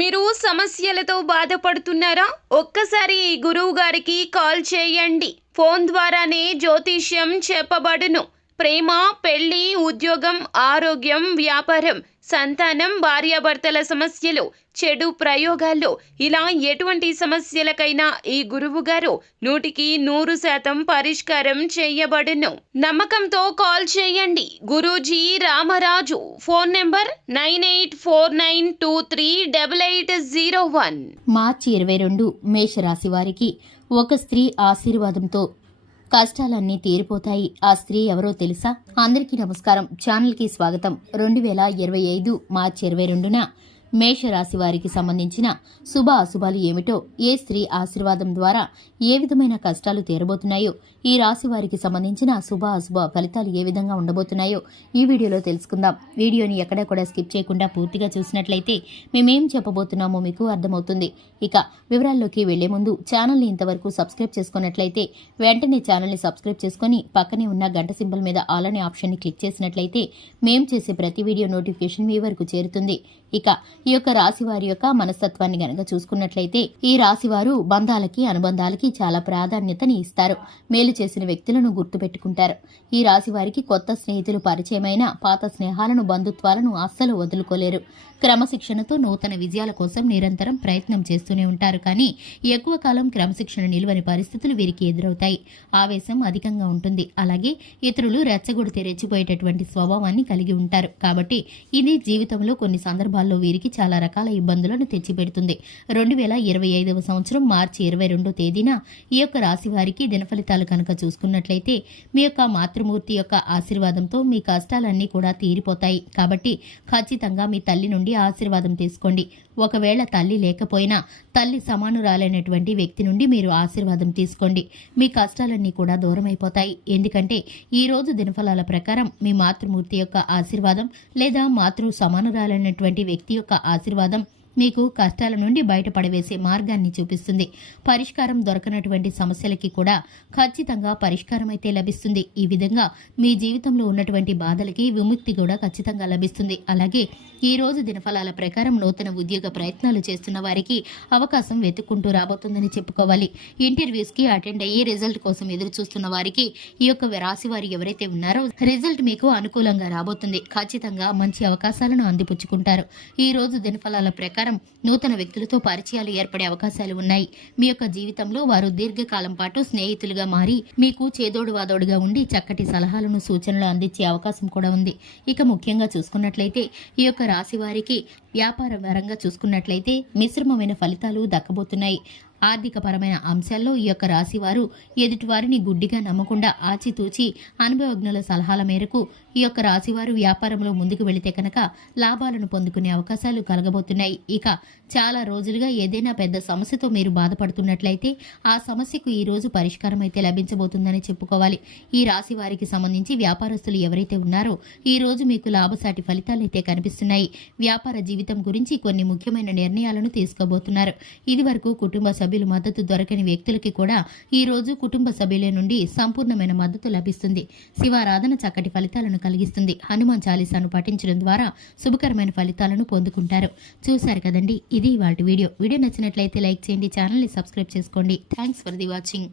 మీరు సమస్యలతో బాధపడుతున్నారా? ఒక్కసారి ఈ గురువు గారికి కాల్ చేయండి. ఫోన్ ద్వారానే జ్యోతిష్యం చెప్పబడును. ప్రేమ, పెళ్లి, ఉద్యోగం, ఆరోగ్యం, వ్యాపారం, సంతానం, భార్యాభర్తల సమస్యలు, చెడు ప్రయోగాల్లో ఇలా ఎటువంటి సమస్యలకైనా ఈ గురువు గారు 100% పరిష్కారం చేయబడును. నమ్మకంతో కాల్ చేయండి. గురూజీ రామరాజు. Phone number 9849238801. మార్చి 22 మేషరాశి వారికి ఒక స్త్రీ ఆశీర్వాదంతో కష్టాలన్నీ తీరిపోతాయి. ఆ స్త్రీ ఎవరో తెలుసా? అందరికీ నమస్కారం. ఛానల్కి స్వాగతం. 2025 మార్చి 22న మేషరాశి వారికి సంబంధించిన శుభ అశుభాలు ఏమిటో, ఏ స్త్రీ ఆశీర్వాదం ద్వారా ఏ విధమైన కష్టాలు తీరబోతున్నాయో, ఈ రాశి వారికి సంబంధించిన శుభ అశుభ ఫలితాలు ఏ విధంగా ఉండబోతున్నాయో ఈ వీడియోలో తెలుసుకుందాం. వీడియోని ఎక్కడా కూడా స్కిప్ చేయకుండా పూర్తిగా చూసినట్లయితే మేమేం చెప్పబోతున్నామో మీకు అర్థమవుతుంది. ఇక వివరాల్లోకి వెళ్లే ముందు ఛానల్ని ఇంతవరకు సబ్స్క్రైబ్ చేసుకున్నట్లయితే వెంటనే ఛానల్ని సబ్స్క్రైబ్ చేసుకుని పక్కనే ఉన్న గంట సింబల్ మీద ఆల్ అనే ఆప్షన్ని క్లిక్ చేసినట్లయితే మేం చేసే ప్రతి వీడియో నోటిఫికేషన్ మీ వరకు చేరుతుంది. ఇక ఈ యొక్క రాశి వారి యొక్క మనస్తత్వాన్ని గనక చూసుకున్నట్లయితే ఈ రాశి వారు బంధాలకి, అనుబంధాలకి చాలా ప్రాధాన్యతని ఇస్తారు. మేలు చేసిన వ్యక్తులను గుర్తుపెట్టుకుంటారు. ఈ రాశి వారికి కొత్త స్నేహితులు పరిచయమైన పాత స్నేహాలను, బంధుత్వాలను అస్సలు వదులుకోలేరు. క్రమశిక్షణతో నూతన విజయాల కోసం నిరంతరం ప్రయత్నం చేస్తూనే ఉంటారు. కానీ ఎక్కువ కాలం క్రమశిక్షణ నిలువని పరిస్థితులు వీరికి ఎదురవుతాయి. ఆవేశం అధికంగా ఉంటుంది. అలాగే ఇతరులు రెచ్చగొడితే రెచ్చిపోయేటటువంటి స్వభావాన్ని కలిగి ఉంటారు. కాబట్టి ఇది జీవితంలో కొన్ని సందర్భాల్లో వీరికి చాలా రకాల ఇబ్బందులను తెచ్చిపెడుతుంది. 2025వ సంవత్సరం మార్చి 22వ తేదీన ఈ యొక్క రాశి వారికి దినఫలితాలు కనుక చూసుకున్నట్లయితే మీ యొక్క మాతృమూర్తి యొక్క ఆశీర్వాదంతో మీ కష్టాలన్నీ కూడా తీరిపోతాయి. కాబట్టి ఖచ్చితంగా మీ తల్లి నుండి ఆశీర్వాదం తీసుకోండి. ఒకవేళ తల్లి లేకపోయినా తల్లి సమానురాలైనటువంటి వ్యక్తి నుండి మీరు ఆశీర్వాదం తీసుకోండి. మీ కష్టాలన్నీ కూడా దూరమైపోతాయి. ఎందుకంటే ఈ రోజు దినఫలాల ప్రకారం మీ మాతృమూర్తి యొక్క ఆశీర్వాదం లేదా మాతృ సమానురాలైనటువంటి వ్యక్తి యొక్క ఆశీర్వాదం మీకు కష్టాల నుండి బయటపడవేసే మార్గాన్ని చూపిస్తుంది. పరిష్కారం దొరకనటువంటి సమస్యలకి కూడా ఖచ్చితంగా పరిష్కారం అయితే లభిస్తుంది. ఈ విధంగా మీ జీవితంలో ఉన్నటువంటి బాధలకి విముక్తి కూడా ఖచ్చితంగా లభిస్తుంది. అలాగే ఈ రోజు దినఫలాల ప్రకారం నూతన ఉద్యోగ ప్రయత్నాలు చేస్తున్న వారికి అవకాశం వెతుక్కుంటూ రాబోతుందని చెప్పుకోవాలి. ఇంటర్వ్యూస్ కి అటెండ్ అయ్యి రిజల్ట్ కోసం ఎదురు చూస్తున్న వారికి ఈ యొక్క రాశి వారు ఎవరైతే ఉన్నారో రిజల్ట్ మీకు అనుకూలంగా రాబోతుంది. ఖచ్చితంగా మంచి అవకాశాలను అందిపుచ్చుకుంటారు. ఈ రోజు దినఫలాల ప్రకారం నూతన వ్యక్తులతో పరిచయాలు ఏర్పడే అవకాశాలు ఉన్నాయి. మీ యొక్క జీవితంలో వారు దీర్ఘకాలం పాటు స్నేహితులుగా మారి మీకు చేదోడు వాదోడుగా ఉండి చక్కటి సలహాలను, సూచనలు అందించే అవకాశం కూడా ఉంది. ఇక ముఖ్యంగా చూసుకున్నట్లయితే ఈ యొక్క రాశి వారికి వ్యాపార పరంగా చూసుకున్నట్లయితే మిశ్రమమైన ఫలితాలు దక్కబోతున్నాయి. ఆర్థిక పరమైన అంశాల్లో ఈ యొక్క రాశి వారు ఎదుటివారిని గుడ్డిగా నమ్మకుండా ఆచితూచి అనుభవజ్ఞుల సలహాల మేరకు ఈ యొక్క రాశివారు వ్యాపారంలో ముందుకు వెళితే కనుక లాభాలను పొందుకునే అవకాశాలు కలగబోతున్నాయి. ఇక చాలా రోజులుగా ఏదైనా పెద్ద సమస్యతో మీరు బాధపడుతున్నట్లయితే ఆ సమస్యకు ఈ రోజు పరిష్కారం అయితే లభించబోతుందని చెప్పుకోవాలి. ఈ రాశి వారికి సంబంధించి వ్యాపారస్తులు ఎవరైతే ఉన్నారో ఈ రోజు మీకు లాభసాటి ఫలితాలైతే కనిపిస్తున్నాయి. వ్యాపార జీవితం గురించి కొన్ని ముఖ్యమైన నిర్ణయాలను తీసుకోబోతున్నారు. ఇది వరకు కుటుంబ సభ్యుల మద్దతు దొరకని వ్యక్తులకి కూడా ఈ రోజు కుటుంబ సభ్యుల నుండి సంపూర్ణమైన మద్దతు లభిస్తుంది. శివారాధన చక్కటి ఫలితాలను కలిగిస్తుంది. హనుమాన్ చాలీసాను పఠించడం ద్వారా శుభకరమైన ఫలితాలను పొందుకుంటారు. చూశారు కదండి, ఇది ఇవాల్టి వీడియో. వీడియో నచ్చినట్లయితే లైక్ చేయండి, ఛానల్ని సబ్స్క్రైబ్ చేసుకోండి. Thanks for the watching.